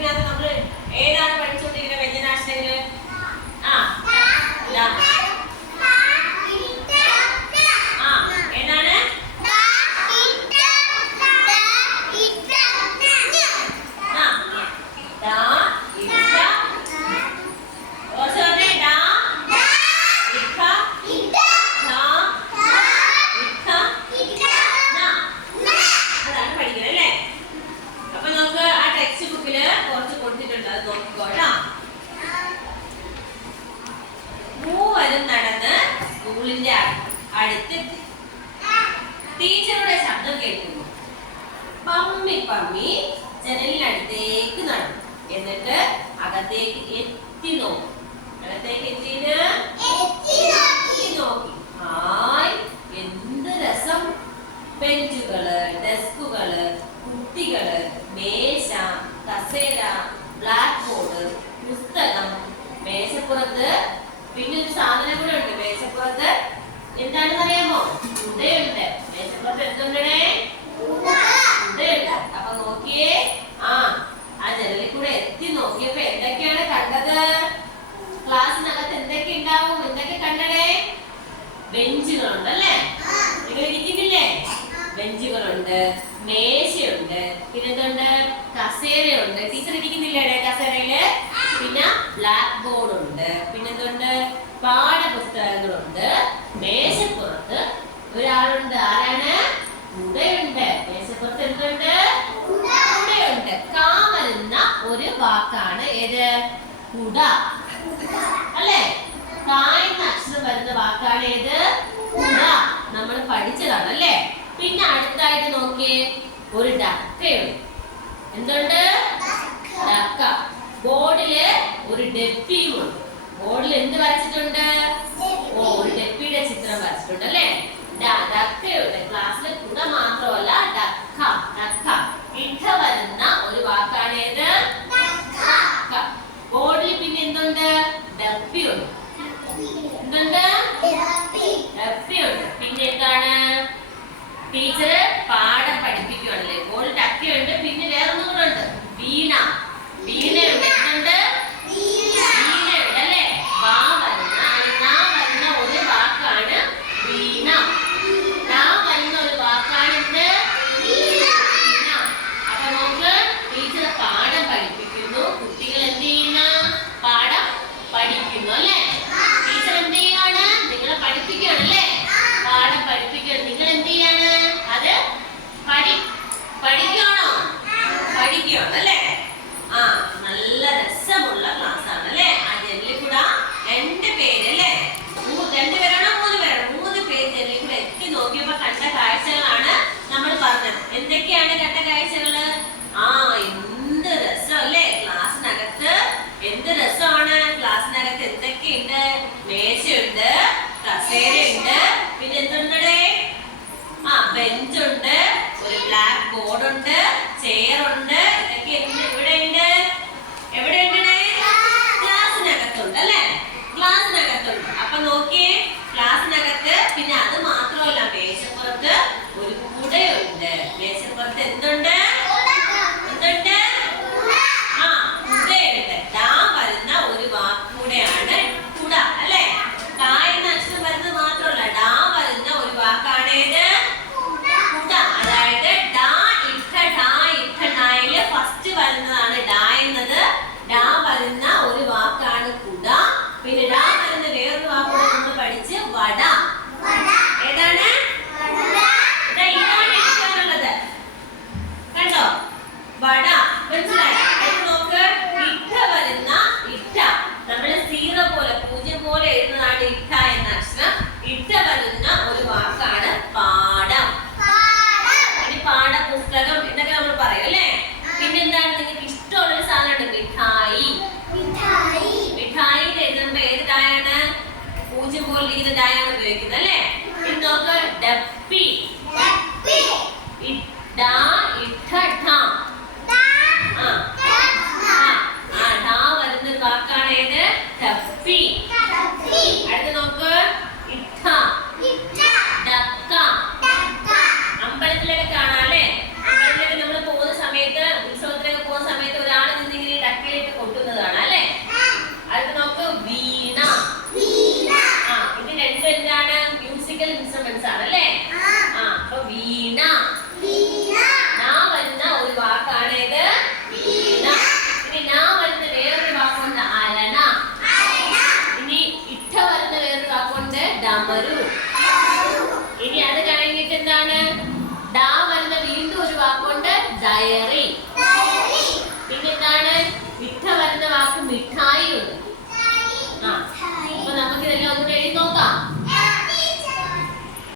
ബുക്കിനകത്ത് നമ്മൾ ഏതാണ് പഠിച്ചുകൊണ്ടിരിക്കുന്നത് വ്യഞ്ജനാക്ഷരങ്ങള്? ആ ഏതാണ്? മൂവരും നടന്ന് സ്കൂളിന്റെ അടുത്തെത്തി. ടീച്ചറുടെ ശബ്ദം കേൾക്കുന്നു. പമ്മി പമ്മി ജനലിനടുത്തേക്ക് നടന്നു. എന്നിട്ട് അകത്തേക്ക് എത്തി നോക്കി. അകത്തേക്ക് എത്തിയിട്ട് നോക്കി. ഹായ്, എന്ത് രസം! ബെഞ്ചുകള്, ഡെസ്കുകള്, കുട്ടികള്, മേശ, കസേര, ബ്ലാക്ക് ബോർഡ്, പുസ്തകം, മേശപ്പുറത്ത് പിന്നെ ഒരു സാധനം കൂടെ ഉണ്ട്. മേശപ്പുറത്ത് എന്താണെന്ന് അറിയാമോ? കുടയുണ്ട്. മേശപ്പുറത്ത് എന്തുണ്ടേ? കുടയുണ്ട്. അപ്പൊ നോക്കിയേ, ആ ജനലിൽ കൂടെ എത്തി നോക്കിയപ്പോ എന്തൊക്കെയാണ് കണ്ടത്? ക്ലാസ്സിനകത്ത് എന്തൊക്കെ ഉണ്ടാവും? എന്തൊക്കെ കണ്ടടേ? ബെഞ്ചുകളുണ്ട് അല്ലേ? നിങ്ങൾ ഇരിക്കുന്നില്ലേ? ബെഞ്ചുകളുണ്ട്, മേശയുണ്ട്, പിന്നെന്തുണ്ട്? കസേരയുണ്ട്. ടീച്ചർ ഇരിക്കുന്നില്ലേ കസേരയില്? പിന്നെ ബ്ലാക്ക് ബോർഡ് ഉണ്ട്, പിന്നെന്തുണ്ട്? പാഠപുസ്തകങ്ങളുണ്ട്. മേശപ്പുറത്ത് ഒരാളുണ്ട്. ആരാണ്? കുടയുണ്ട്. മേശപ്പുറത്ത് എന്തുണ്ട്? കുടയുണ്ട്. കാ വരുന്ന ഒരു വാക്കാണ് ഏത്? കുട അല്ലേ? കാ എന്ന അക്ഷരം വരുന്ന വാക്കാണ് ഏത്? കുട. നമ്മൾ പഠിച്ചതാണ് അല്ലേ? പിന്നെ അടുത്തായിട്ട് നോക്കിയേ, ഒരു ഡക്കയുണ്ട്. എന്തുണ്ട്? ഡക്ക. ബോർഡില് ഒരു ഡെപ്പിയും ഉണ്ട്. ബോർഡിൽ എന്ത് വരച്ചിട്ടുണ്ട്? ഒരു ഡെപ്പിയുടെ ചിത്രം വരച്ചിട്ടുണ്ട് അല്ലേ? ഡക്കയുണ്ട്. ക്ലാസ്സിലെ കുട മാത്രമല്ല, ഡക്ക. ഡക്ക ഇട്ട വരുന്ന ഒരു വാക്കാണ് ഏത്? ഡക്ക. ബോർഡിൽ പിന്നെ എന്തുണ്ട്? ഡപ്പിയുണ്ട്. എന്തുണ്ട്? ഡപ്പിയുണ്ട്. പിന്നെ എന്താണ്? ടീച്ചർ പാഠം പഠിപ്പിക്കുകയാണല്ലേ. ബോർഡിൽ ഡക്കയുണ്ട്. പിന്നെ വേറെ ഒന്നും കൂടെ ഉണ്ട്, വീണ. വീണയുണ്ട്. എന്തുണ്ട്? വീണയുണ്ട് അല്ലേ? വാ വരുന്ന ഒരു വാക്കാണ് വീണ. വരുന്ന ഒരു വാക്കാണ് എന്ത്? വീണ. അപ്പൊ നമുക്ക് ടീച്ചർ പാഠം പഠിപ്പിക്കുന്നു. കുട്ടികൾ എന്ത് ചെയ്യുന്നു? പാഠം പഠിക്കുന്നു അല്ലേ? ടീച്ചർ എന്ത് ചെയ്യാണ്? നിങ്ങളെ പഠിപ്പിക്കുകയാണല്ലേ? പാഠം പഠിപ്പിക്കുകയാണ്. നിങ്ങൾ എന്ത് ചെയ്യാണ്? അത് പഠിക്കുകയാണോ? പഠിക്കുകയാണ് അല്ലേ? നല്ല രസമുള്ള ക്ലാസ് ആണ് അല്ലേ? ആ ജനലിൽ കൂടെ 2 പേര് അല്ലേ? 2 പേരാണോ 3 പേരാണോ? 3 പേര് ജനലിൽ കൂടെ എത്തി നോക്കിയപ്പോ കണ്ട കാഴ്ചകളാണ് നമ്മൾ പറഞ്ഞത്. എന്തൊക്കെയാണ് കണ്ട കാഴ്ചകള്? എന്ത് രസം അല്ലേ? ക്ലാസ്സിനകത്ത് എന്ത് രസമാണ്! ക്ലാസ്സിനകത്ത് എന്തൊക്കെയുണ്ട്? മേശയുണ്ട്, കസേരയുണ്ട്, പിന്നെ എന്തുണ്ടേ? ബെഞ്ചുണ്ട്, ഒരു ബ്ലാക്ക് ബോർഡ് ഉണ്ട്, ചെയർ ഉണ്ട്. ഇതൊക്കെ ഇവിടെ ഉണ്ട്. എവിടെയുണ്ട്? ക്ലാസ്സിനകത്തുണ്ട് അല്ലേ? ക്ലാസ്സിനകത്തുണ്ട്. അപ്പൊ നോക്കിയേ, ക്ലാസ്സിനകത്ത് പിന്നെ അത് മാത്രമല്ല, മേശപ്പുറത്ത് ഒരു കുടയുണ്ട്. മേശപ്പുറത്ത് എന്തുണ്ട്? എന്തുണ്ട്? കുടയുണ്ട്. വരുന്ന ഒരു വാക്കൂടെയാണ് കുട അല്ലേ? കാ എന്ന അക്ഷരം വരുന്നത് മാത്രമല്ല, വരുന്ന ഒരു വാക്കാണ് ഏത്? കുട. അതായത് ഫസ്റ്റ് വരുന്നതാണ് ഡാ എന്നത്. ഡാ വരുന്ന ഒരു വാക്കാണ് കുട. പിന്നെ ഡാ വരുന്ന വേറൊരു വാക്കൂടെ നമ്മൾ പഠിച്ച് വട. ഏതാണ്? ഇതാണ് ഇരിക്കാനുള്ളത്. കണ്ടോ? വട. മനസ്സിലായോ? നോക്ക്, ഇട്ട വരുന്ന ഇട്ട. നമ്മള് 0 പോലെ 0 പോലെ എഴുതുന്നതാണ് ഇട്ട എന്ന അക്ഷരം. ഇട്ട വരുന്ന ഒരു വാക്കാണ് പാഠം. പാഠപുസ്തകം എന്നൊക്കെ നമ്മൾ പറയും അല്ലേ? പിന്നെന്താണ്? നിങ്ങൾക്ക് ഇഷ്ടമുള്ളൊരു സാധനമുണ്ട്, മിഠായി. മിഠായി എഴുതുമ്പോ ഏത് ഡായാണ്? 0 പോലെ ഇരിക്കുന്ന ഡായാണ് ഉപയോഗിക്കുന്നത് അല്ലേ? പിന്നെ നോക്ക്, ഡപ്പി. വരുന്ന വാക്കാണ് ഏത്? ഡപ്പി. അടുത്ത് നോക്ക്, ഇട്ട, ഡക്ക. അമ്പലത്തിലൊക്കെ കാണാം അല്ലേ? അമ്പലത്തിലൊക്കെ നമ്മൾ പോകുന്ന സമയത്ത്, ഉത്സവത്തിലൊക്കെ പോകുന്ന സമയത്ത് ഒരാൾ നിന്നിങ്ങനെ നോക്കാം.